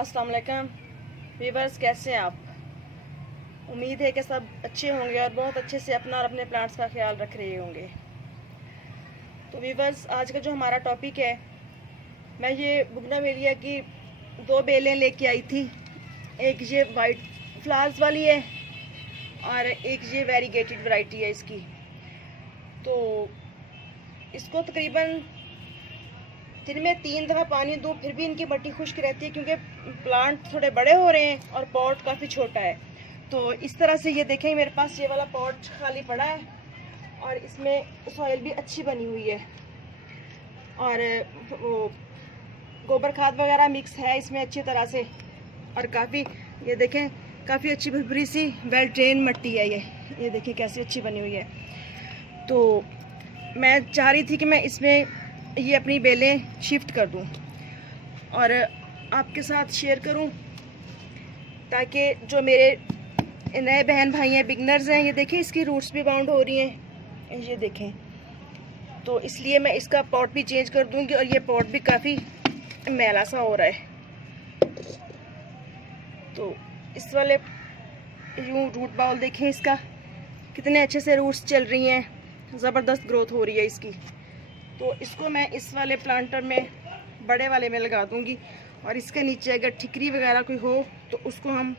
अस्सलाम वालेकुम व्यूअर्स, कैसे हैं आप? उम्मीद है कि सब अच्छे होंगे और बहुत अच्छे से अपना और अपने प्लांट्स का ख्याल रख रहे होंगे। तो व्यूअर्स, आज का जो हमारा टॉपिक है, मैं ये बुगनावेलिया की 2 बेलें लेके आई थी। एक ये वाइट फ्लावर्स वाली है और एक ये वेरीगेटेड वैरायटी है इसकी। तो इसको तकरीबन दिन में 3 दफ़ा पानी दूँ फिर भी इनकी मट्टी खुश्क रहती है, क्योंकि प्लांट थोड़े बड़े हो रहे हैं और पॉट काफ़ी छोटा है। तो इस तरह से ये देखें, मेरे पास ये वाला पॉट खाली पड़ा है और इसमें सॉइल भी अच्छी बनी हुई है और वो गोबर खाद वगैरह मिक्स है इसमें अच्छी तरह से। और काफ़ी ये देखें, काफ़ी अच्छी भुरभुरी सी वेल ड्रेन मट्टी है ये देखें कैसी अच्छी बनी हुई है। तो मैं चाह रही थी कि मैं इसमें ये अपनी बेलें शिफ्ट कर दूं और आपके साथ शेयर करूं, ताकि जो मेरे नए बहन भाई हैं, बिगनर्स हैं, ये देखें इसकी रूट्स भी बाउंड हो रही हैं, ये देखें। तो इसलिए मैं इसका पॉट भी चेंज कर दूंगी और ये पॉट भी काफ़ी मैला सा हो रहा है। तो इस वाले यूँ रूट बाउल देखें, इसका कितने अच्छे से रूट्स चल रही हैं, ज़बरदस्त ग्रोथ हो रही है इसकी। तो इसको मैं इस वाले प्लांटर में, बड़े वाले में लगा दूंगी और इसके नीचे अगर ठिकरी वगैरह कोई हो तो उसको हम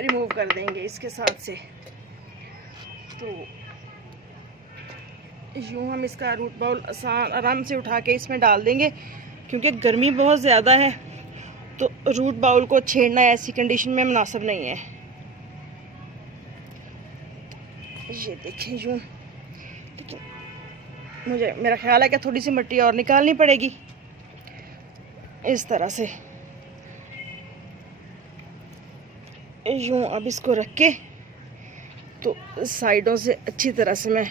रिमूव कर देंगे इसके साथ से। तो यूँ हम इसका रूट बाउल आराम से उठा के इसमें डाल देंगे, क्योंकि गर्मी बहुत ज़्यादा है तो रूट बाउल को छेड़ना ऐसी कंडीशन में मुनासिब नहीं है। ये देखें यूँ, मुझे मेरा ख्याल है कि थोड़ी सी मिट्टी और निकालनी पड़ेगी इस तरह से। यूँ अब इसको रख के तो साइडों से अच्छी तरह से मैं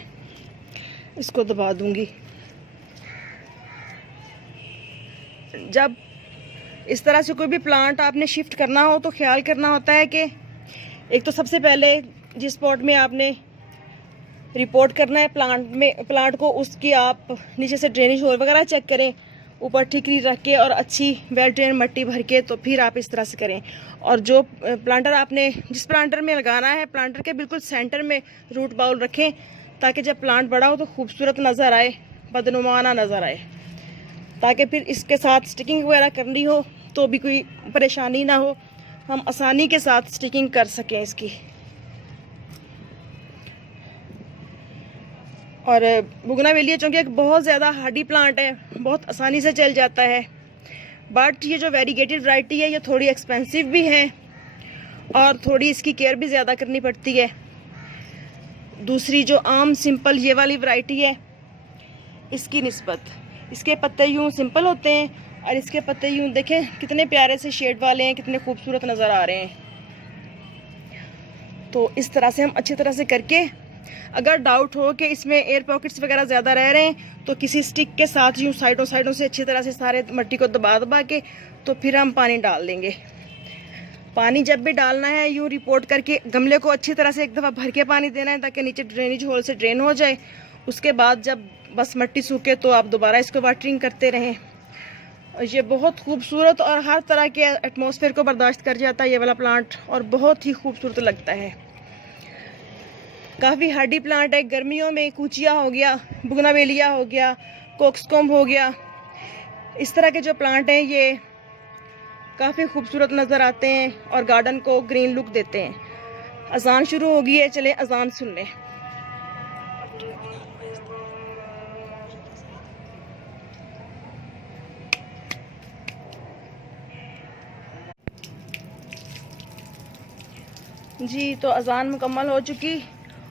इसको दबा दूंगी। जब इस तरह से कोई भी प्लांट आपने शिफ्ट करना हो तो ख्याल करना होता है कि एक तो सबसे पहले जिस स्पॉट में आपने रिपोर्ट करना है प्लांट को, उसकी आप नीचे से ड्रेनेज होल वगैरह चेक करें, ऊपर ठिकरी रख के और अच्छी वेल ड्रेन मट्टी भर के, तो फिर आप इस तरह से करें। और जो प्लांटर आपने जिस प्लांटर में लगाना है, प्लांटर के बिल्कुल सेंटर में रूट बाउल रखें, ताकि जब प्लांट बड़ा हो तो खूबसूरत नज़र आए, बदनुमाना नज़र आए, ताकि फिर इसके साथ स्टिकिंग वगैरह करनी हो तो भी कोई परेशानी ना हो, हम आसानी के साथ स्टिकिंग कर सकें इसकी। और बुगनावेलिया चूँकि एक बहुत ज़्यादा हार्डी प्लांट है, बहुत आसानी से चल जाता है। बट ये जो वेरीगेटेड वैरायटी है ये थोड़ी एक्सपेंसिव भी है और थोड़ी इसकी केयर भी ज़्यादा करनी पड़ती है। दूसरी जो आम सिंपल ये वाली वैरायटी है, इसकी निस्बत इसके पत्ते यूँ सिंपल होते हैं और इसके पत्ते यूँ देखें कितने प्यारे से शेड वाले हैं, कितने खूबसूरत नज़र आ रहे हैं। तो इस तरह से हम अच्छी तरह से करके, अगर डाउट हो कि इसमें एयर पॉकेट्स वगैरह ज़्यादा रह रहे हैं तो किसी स्टिक के साथ यूँ साइडों से अच्छी तरह से सारे मट्टी को दबा के तो फिर हम पानी डाल देंगे। पानी जब भी डालना है यूँ रिपोर्ट करके गमले को अच्छी तरह से एक दफ़ा भर के पानी देना है, ताकि नीचे ड्रेनेज होल से ड्रेन हो जाए। उसके बाद जब बस मट्टी सूखे तो आप दोबारा इसको वाटरिंग करते रहें। और ये बहुत खूबसूरत और हर तरह के एटमॉस्फेयर को बर्दाश्त कर जाता है ये वाला प्लांट, और बहुत ही खूबसूरत लगता है। काफ़ी हार्डी प्लांट है। गर्मियों में कूचिया हो गया, बुगनावेलिया हो गया, कोक्सकॉम्ब हो गया, इस तरह के जो प्लांट हैं ये काफ़ी खूबसूरत नज़र आते हैं और गार्डन को ग्रीन लुक देते हैं। अजान शुरू हो गई है, चलें अजान सुन लें। जी, तो अजान मुकम्मल हो चुकी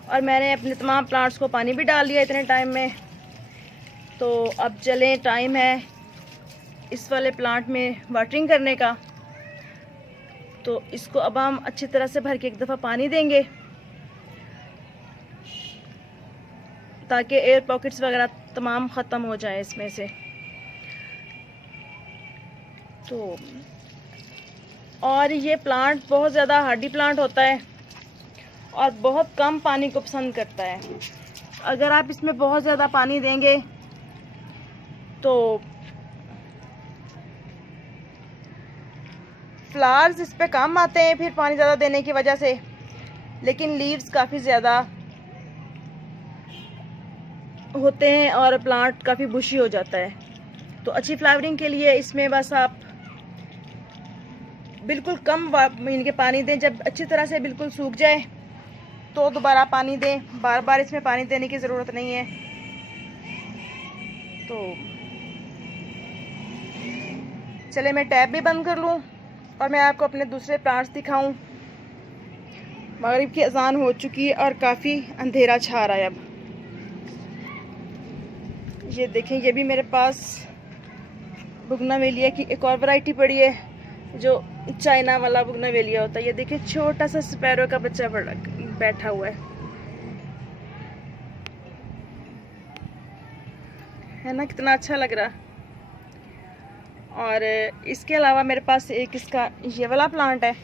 और मैंने अपने तमाम प्लांट्स को पानी भी डाल दिया इतने टाइम में। तो अब चलें, टाइम है इस वाले प्लांट में वाटरिंग करने का। तो इसको अब हम अच्छी तरह से भर के एक दफ़ा पानी देंगे, ताकि एयर पॉकेट्स वगैरह तमाम ख़त्म हो जाए इसमें से। तो और ये प्लांट बहुत ज़्यादा हार्डी प्लांट होता है और बहुत कम पानी को पसंद करता है। अगर आप इसमें बहुत ज़्यादा पानी देंगे तो फ्लावर्स इस पे कम आते हैं फिर पानी ज़्यादा देने की वजह से, लेकिन लीव्स काफ़ी ज़्यादा होते हैं और प्लांट काफ़ी बुशी हो जाता है। तो अच्छी फ्लावरिंग के लिए इसमें बस आप बिल्कुल कम इनके पानी दें। जब अच्छी तरह से बिल्कुल सूख जाए तो दोबारा पानी दें, बार बार इसमें पानी देने की ज़रूरत नहीं है। तो चले मैं टैप भी बंद कर लूँ और मैं आपको अपने दूसरे प्लांट्स दिखाऊं। मगरिब की अजान हो चुकी है और काफ़ी अंधेरा छा रहा है। अब ये देखें, ये भी मेरे पास बुगनावेलिया की एक और वैरायटी पड़ी है जो चाइना वाला बुगनावेलिया होता है। ये देखिए छोटा सा स्पैरो का बच्चा बैठा हुआ है ना, कितना अच्छा लग रहा। और इसके अलावा मेरे पास एक इसका ये वाला प्लांट है,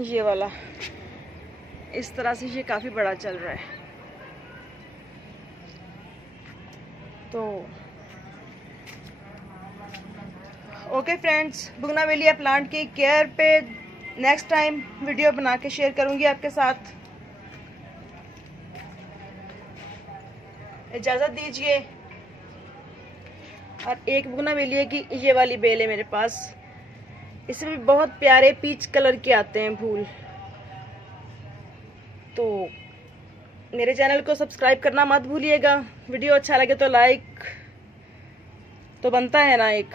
ये वाला इस तरह से ये काफ़ी बड़ा चल रहा है। तो ओके फ्रेंड्स, बुगनावेलिया प्लांट की केयर पे नेक्स्ट टाइम वीडियो बना के शेयर करूंगी आपके साथ। इजाज़त दीजिए। और एक बुगनावेलिया की ये वाली बेल है मेरे पास, इसमें भी बहुत प्यारे पीच कलर के आते हैं फूल। तो मेरे चैनल को सब्सक्राइब करना मत भूलिएगा। वीडियो अच्छा लगे तो लाइक तो बनता है ना एक।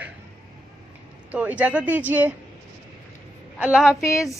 तो इजाज़त दीजिए, अल्लाह हाफिज़।